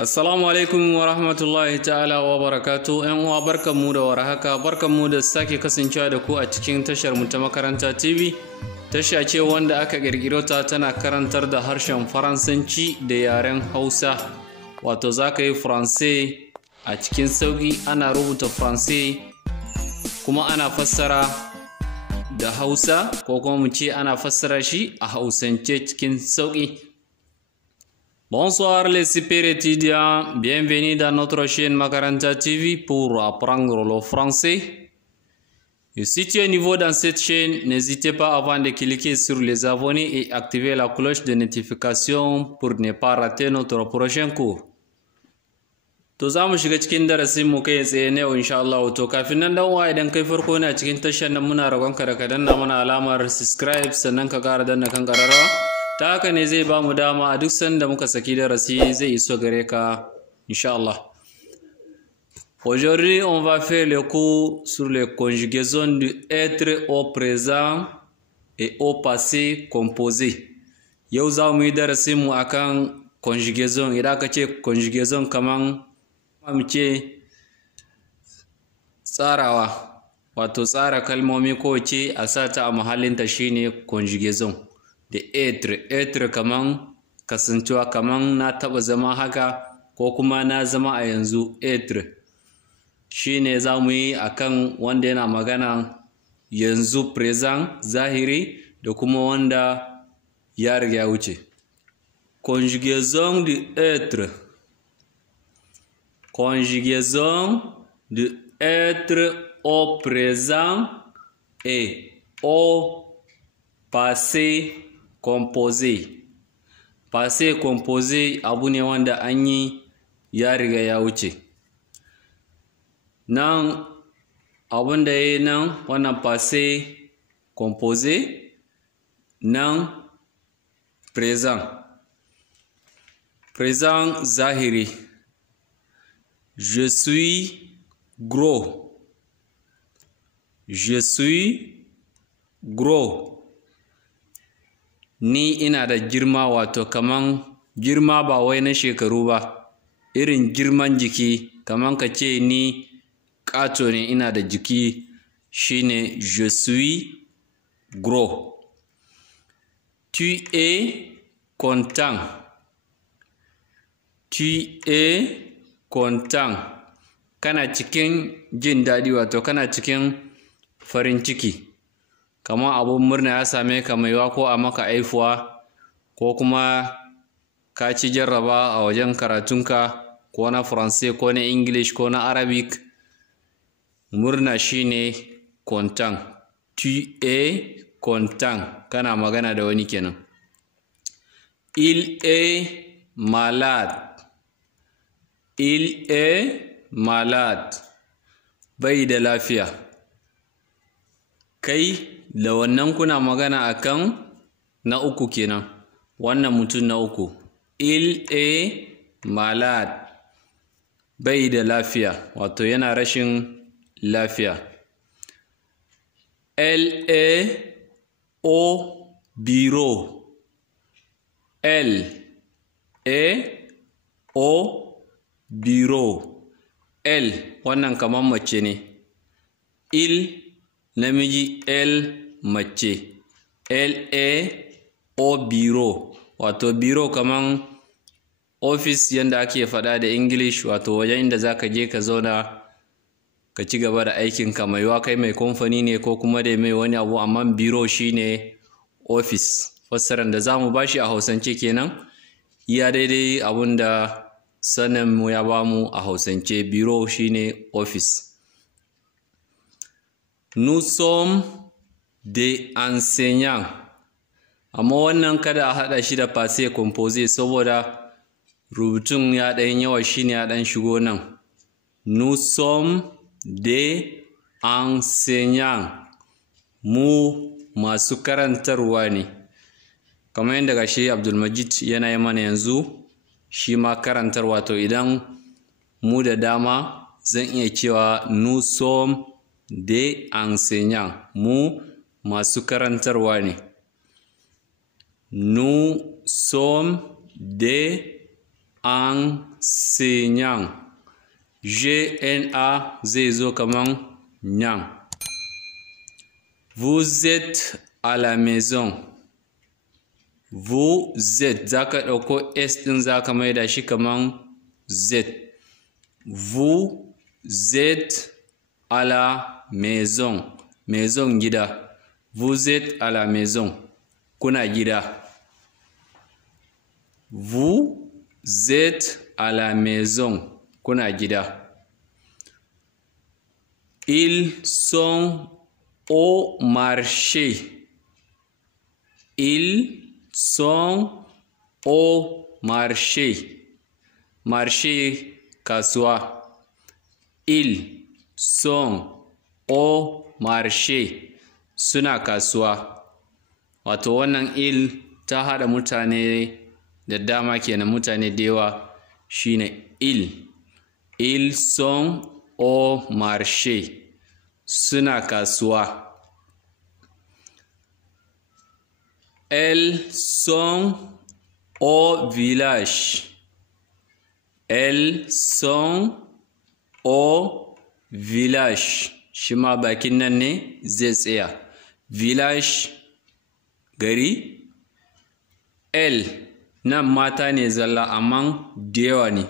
Assalamu alaikum wa rahmatullahi ta'ala wa barakatu. ‘Yan uwa barkanmu da warhaka, barkanmu da sake kasancewa da ku a cikin tashar mu ta Makaranta TV. Tasha ce wanda aka ƙirƙiro ta tana karantar da harshen Faransanci da yaren Hausa. Wato za ka yi Faransai a cikin sauƙi, ana rubuta Faransai kuma ana fassara da Hausa, ko kuma mu ce ana fassara shi a Hausance cikin sauƙi. Bonsoir les super étudiants, bienvenue dans notre chaîne Makaranta TV pour apprendre le français. Et si tu es nouveau dans cette chaîne, n'hésitez pas avant de cliquer sur les abonnés et activer la cloche de notification pour ne pas rater notre prochain cours. To za mu shiga cikin darasin mu kai tsaye ne insha Allah. To kafin nan dan uwa, idan kai farko ne a cikin tashar nan, muna roƙon ka da ka danna mana alamar subscribe, sannan ka ƙara danna kan ƙararrawa. Ta haka ne zai ba mu dama a duk sanda muka saki darasi zai iso gare ka insha Allah. Aujourd'hui, on va faire le cours sur les conjugaisons du être au présent et au passé composé. Yau za mu yi darasin mu akan conjugaison. Idan aka ce conjugaison kaman mu ce tsarawa, wato tsara kalmomi ko ce a sata a mahallinta shine conjugaison. Da être kaman kasancewa, kaman na taba zama haka ko kuma na zama a yanzu. Être shine za mu yi akan wanda yana magana yanzu, present zahiri, da kuma wanda ya riga ya wuce. Conjugaison du être. Conjugaison du être au présent et au passé composé. Passé composé abu ne wanda an yi ya riga ya wuce. Nan abun da ya yi nan, wannan passé composé, nan présent. Présent zahiri. Je suis gros. Je suis gros. Ni ina da girma, wato kaman girma ba wai na shekaru ba, irin girman jiki, kaman ka ce ni ƙato ne, ina da jiki, shine je suis gros. Tu es content. Tu es content. Kana cikin jin daɗi, wato kana cikin farin ciki. Kamar abun murna ya same ka, maiwa ko a maka aifuwa, ko kuma ka ci jarraba a wajen karatunka, ko na Faransai ko na English ko na Arabic. Murna shine content. Tu es content. Kana magana da wani kenan. Il est malade. Il est malade. Bai da lafiya. Kai da wannan kuna magana akan na uku kenan, wannan mutum na uku. Il est malade. Bai da lafiya, wato yana rashin lafiya. Elle est au bureau. Elle est au bureau. Elle wannan kaman mace ne. Il namiji, elle mace. Elle est au bureau. Wato bureau kaman office yanda ake faɗa da English, wato wajen inda za ka je ka zauna ka ci gaba da aikinka. Mai wa kai mai kamfani ne ko kuma dai mai wani abu, amma bureau shine office. Fassarar da za mu bashi a Hausance kenan, iya daidai abun da sanin mu ya bamu a Hausance. Bureau shine office. Nous sommes des enseignants. Amma wannan kada a haɗa shi da passé composé, saboda rubutun ya ɗan yawa, shine ya ɗan shigo nan. Nous sommes des enseignants. Mu masu karantarwa ne. Kamar yadda gashi Abdulmajid yana yi mana yanzu, shi ma karantarwa. To idan mu da dama zan iya cewa nous sommes des enseignants. Mu masu karantarwa ne. Nous sommes des enseignant. GNA zai zo kaman nyang. Vous êtes à la maison. Vous êtes, zaka ɗauko S ɗin zaka maida shi kaman Z. Vous êtes à la maison. Maison gida. Vous êtes à la maison. Kuna gida. Vous êtes à la maison. Kuna gida. Ils sont au marché. Ils sont au marché. Marché kasuwa. Ils sont au marché. Suna kasuwa. Wato wannan il ta haɗa mutane da dama kenan, mutane da yawa shine il. Ils sont au marché. Suna kasuwa. Elles sont au village. Elles sont au village. Shi ma bakin nan ne zai tsaya. Village gari. Elle nan mata ne zalla amma da yawa ne.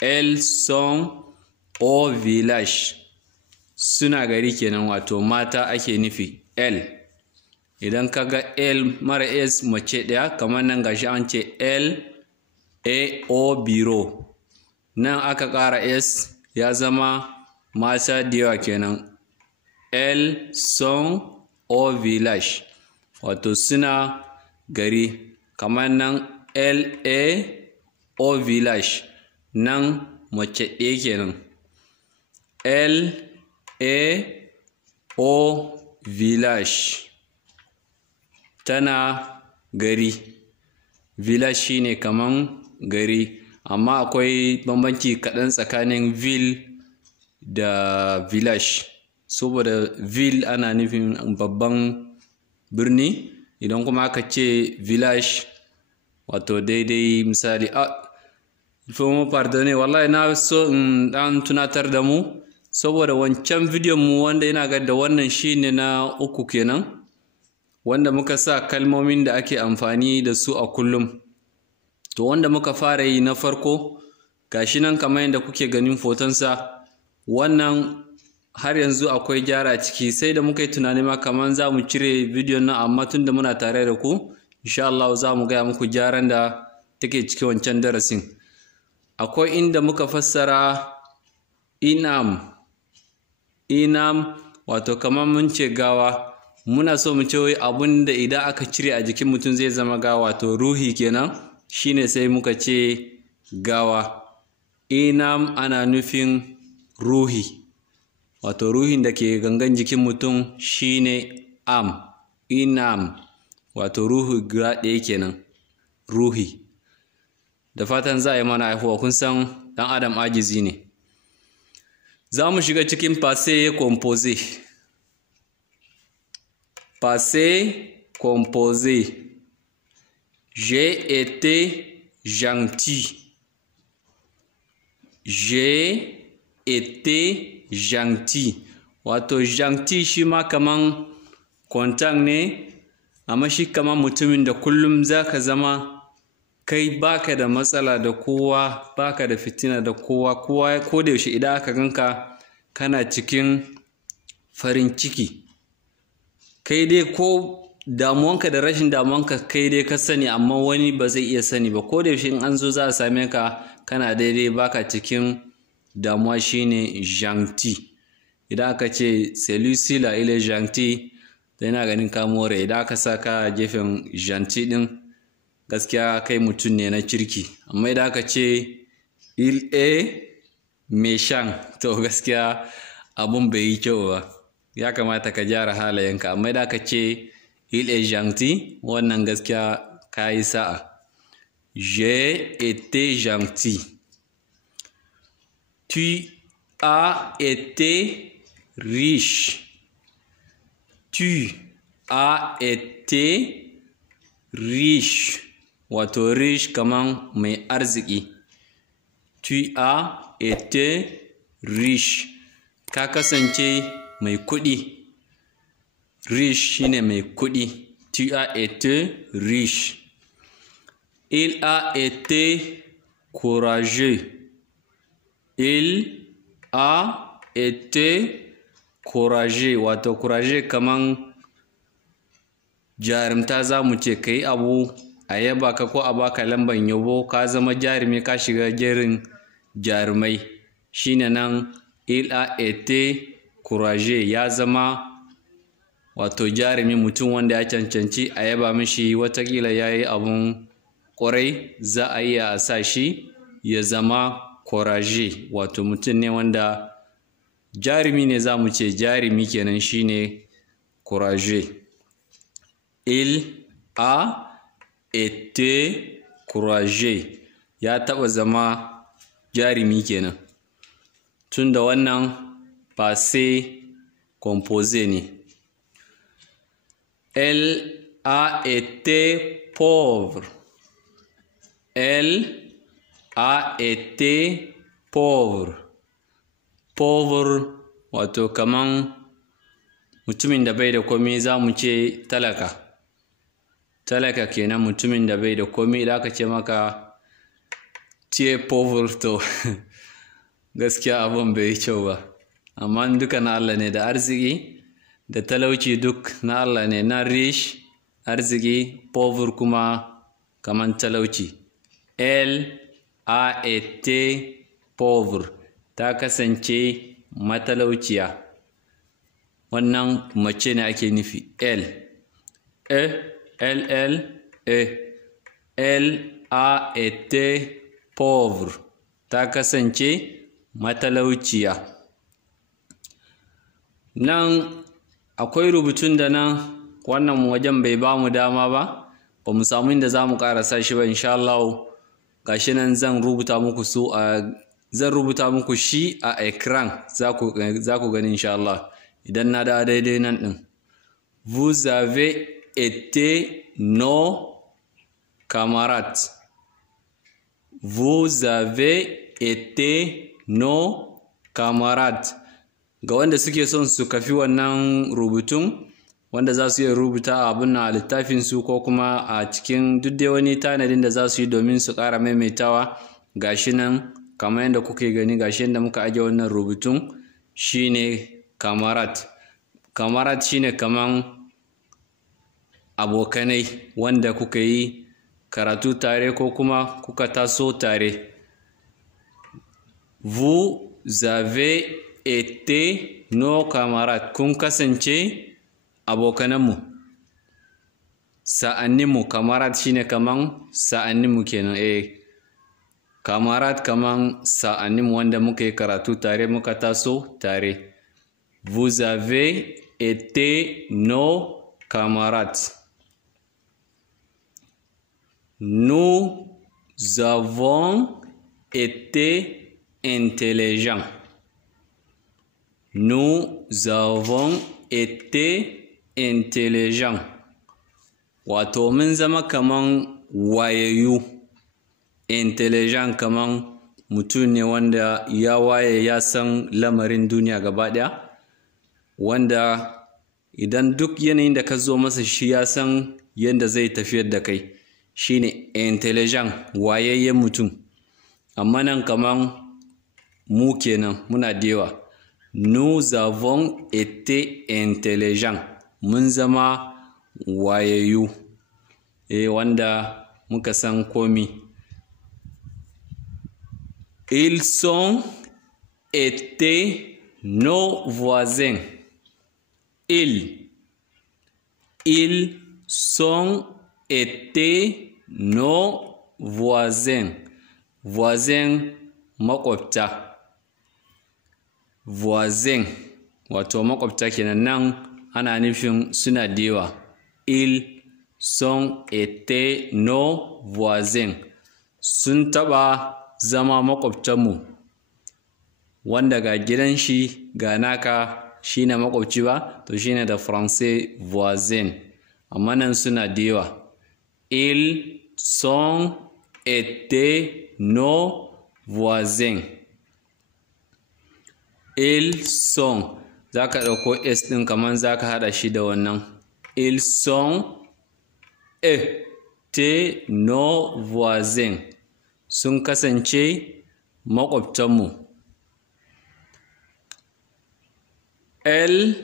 Elles sont au village. Suna gari kenan, wato mata ake nufi. Elle. Idan kaga elle mara S mace ɗaya, kamar nan gashi an ce elle est au bureau. Nan aka ƙara S ya zama mata da yawa kenan. Elles sont au village. Wato suna gari. Kamar nan elle est au village. Nan mace ɗaya kenan. Elle est au village. Tana gari. Village shine kaman gari, amma akwai bambanci kaɗan tsakanin ville da village. Saboda ville ana nufin babban birni, idan kuma aka ce village wato daidai misali mu pardonne, wallahi na so in dan tunatar da mu, saboda wancan bidiyon mu wanda ina ga da wannan shine na 3 kenan, wanda muka sa kalmomin da ake amfani da su a kullum. To wanda muka fara yi na farko gashi nan kamar yadda kuke ganin fotonsa, wannan har yanzu akwai gyara ciki, sai da muka yi tunani ma kamar za mu cire bidiyon nan, amma tunda muna tare da ku insha Allah za mu gaya muku gyaran da take cikin wancan darasin. Akwai inda muka fassara inam wato kamar mun ce gawa, muna so mu ce wai abun da idan aka cire a jikin mutum zai zama gawa, to ruhi kenan, shine sai muka ce gawa. Inam ana nufin ruhi, wato ruhin da ke gangan jikin mutum shine inam, wato ruhi guda ɗaya kenan, ruhi. Da fatan za a yi mana haihuwa, kun san ɗan adam ajizi ne. Za mu shiga cikin passé composé. Passé composé. J'ai été gentil. J'ai été gentil. Wato gentil shi ma kaman kwantan ne, amma shi kaman mutumin da kullum za ka zama kai baka da matsala da kowa, baka da fitina da kowa, ko da yaushe idan aka ganka kana cikin farin ciki. Kai dai ko damuwanka da rashin damuwanka kai dai ka sani, amma wani ba zai iya sani ba. Ko da yaushe in an zo za a same ka kana daidai, baka cikin damuwa, shine gentil. Idan aka ce celui-ci là il est gentil, yana ganin ka more. Idan aka saka gefen gentil din, gaskiya kai mutum ne na kirki. Amma idan aka ce il est méchant, to gaskiya abun bai yi kyau ba, ya kamata ka gyara halayenka. Amma idan aka ce il est gentil, wannan gaskiya ka yi sa'a. J'ai été gentil. Tu as été riche. Tu as été riche. wato riche kaman mai arziki. Tu as été riche, ka kasance mai kuɗi. Riche shine mai kuɗi. Tu as été riche. Il a été courageux. Il a été courageux, wato courageux kaman jarumta za mu ce ka yi abu a yaba ka ko a baka lamban yabo, ka zama jarumi, ka shiga jerin jarumai. Shine nan il a été courageux, ya zama wato jarumi, mutum wanda ya cancanci a yaba mishi, watakila ya yi abun ƙwarai, za a iya a sa shi ya zama courageux, wato mutum ne wanda jarumi ne, za mu ce jarumi kenan, shine courageux. Il a été courageux, ya taɓa zama jarumi kenan. Tunda wannan passé composé ne. Elle a été pauvre. Elle a été pauvre. Pauvre wato kaman mutumin da bai da komai, za mu ce talaka. Talaka kenan, mutumin da bai da komai. Da aka ce maka tu es pauvre, to gaskiya abin bai yi kyau ba. Amma duka na Allah ne, da arziki da talauci duk na Allah ne. Na riche arziki, pauvre kuma kaman talauci. Elle a été pauvre, ta kasance matalauciya. Wannan mace ne ake nufi. Elle a été pauvre, ta kasance matalauciya. Nan akwai rubutun da nan wannan wajen bai ba mu dama ba mu samu inda za mu ƙarasa shi ba. Insha Allah gashi nan zan rubuta muku shi a ekran, za ku gani insha Allah idan na da daidai nan ɗin. Vous avez été nos camarades. Vous avez été nos camarades. Ga wanda suke son su kafi wannan rubutun, wanda za su iya rubuta abin a littafin su ko kuma a cikin duk dai wani tanadin da za su yi domin su ƙara maimaitawa, gashi nan kamar yadda kuke gani, gashi yadda muka aje wannan rubutun shine camarade. Camarade shine kaman abokanai wanda kuka yi karatu tare ko kuma kuka taso tare. Vous avez été nos camarades, kun kasance abokananmu, sa'anninmu. Camarade shine kaman sa'anninmu kenan. Camarade kaman sa'anninmu wanda muka yi karatu tare, muka taso tare. Vous avez été nos camarades. Nous avons été intelligents. Nous avons été intelligents. Wato mun zama kaman wayayyu. Intelligent kaman mutum ne wanda ya waye, ya san lamarin duniya gaba ɗaya, wanda idan duk yanayin da ka zo masa shi ya san yadda zai tafiyar da kai. Shine intelligent, wayayyen mutum. Amma nan kaman mu kenan muna da yawa. Nous avons été intelligents, mun zama wayayyu, wanda muka san komi. Ils ont été nos voisins. Ils sont été nos voisins. Voisins makwabta. Voisin wato makwabta kenan, nan ana nufin suna da yawa. Ils sont été nos voisins, sun taɓa zama makwabtanmu, wanda ga gidan shi ga naka shine makwabci ba, to shine da français voisin. Amma nan suna da yawa. Ils sont étaient nos voisins. Ils sont, za ka ɗauko S ɗin kamar za ka haɗa shi da wannan. Ils sont étaient nos voisins. Sun kasance maƙwabtanmu. Elles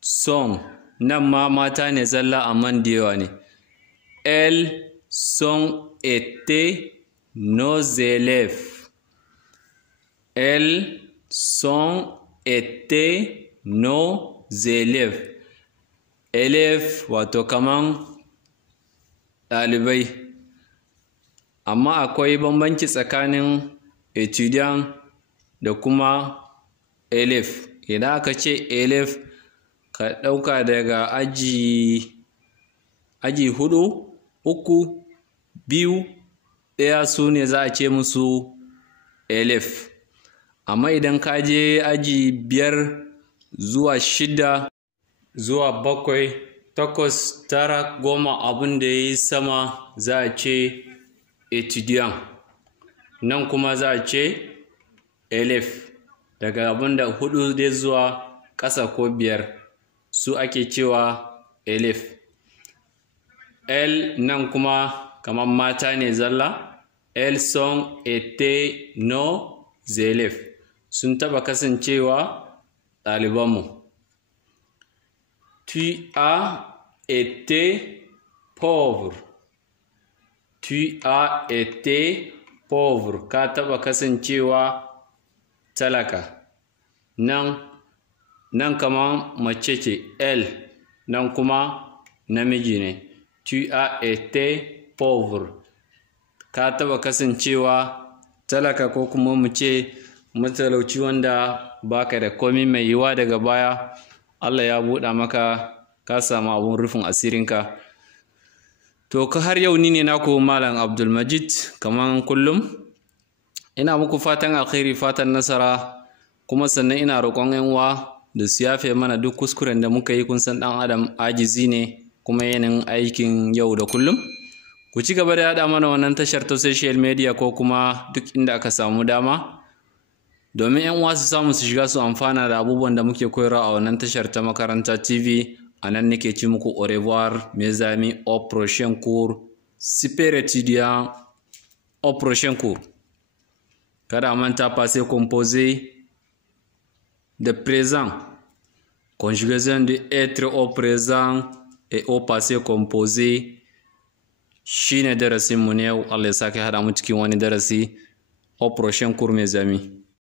sont, nan ma mata ne zalla amma da yawa ne. Elles sont été nos élèves. Elles sont été nos élèves. Élèves wato kaman ɗalibai. Amma akwai bambanci tsakanin étudiant da kuma élève. Idan aka ce élève, ka ɗauka daga aji 4, 3, 2, 1 su ne za a ce musu élève. Amma idan ka je aji 5 zuwa 6 zuwa 7, 8, 9, 10 abin da ya yi sama za a ce étudiant. Nan kuma za a ce élève. Daga abin da 4 dai zuwa ƙasa ko 5 su ake cewa élève. Elle nan kuma kamar mata ne zalla. Elles sont été nos élèves. Sun taɓa kasancewa ɗalibanmu. Tu as été pauvre. Tu as été pauvre. Ka taɓa kasancewa talaka. Nan kaman mace ce elle, nan kuma namiji ne. Tu as été pauvre. Ka taɓa kasancewa talaka ko kuma mu ce matalauci wanda baka da komai mai yiwa daga baya Allah ya buɗa maka ka samu abun rufin asirinka. To har yau ni ne naku Malam Abdulmajid kaman kullum. Ina muku fatan alkhairi, fatan nasara, kuma sannan ina roƙon 'yan uwa da su yafe mana duk kuskuren da muka yi. Kun san ɗan adam ajizi ne kuma yanayin aikin yau da kullum. Ku ci gaba da yaɗa mana wannan tashar ta social media ko kuma duk inda aka samu dama, domin 'yan uwa su samu su shiga su amfana da abubuwan da muke koyarwa a wannan tashar ta Makaranta TV. A nan nake ci muku au revoir mes amis, au prochain cours, super étudiant, au prochain cours. Kada a manta passé composé de présent, conjugaison de être au présent et au passé composé. Shine darasin mu ne yau. Allah ya sake haɗa mu cikin wani darasi. Au prochain cours mes amis.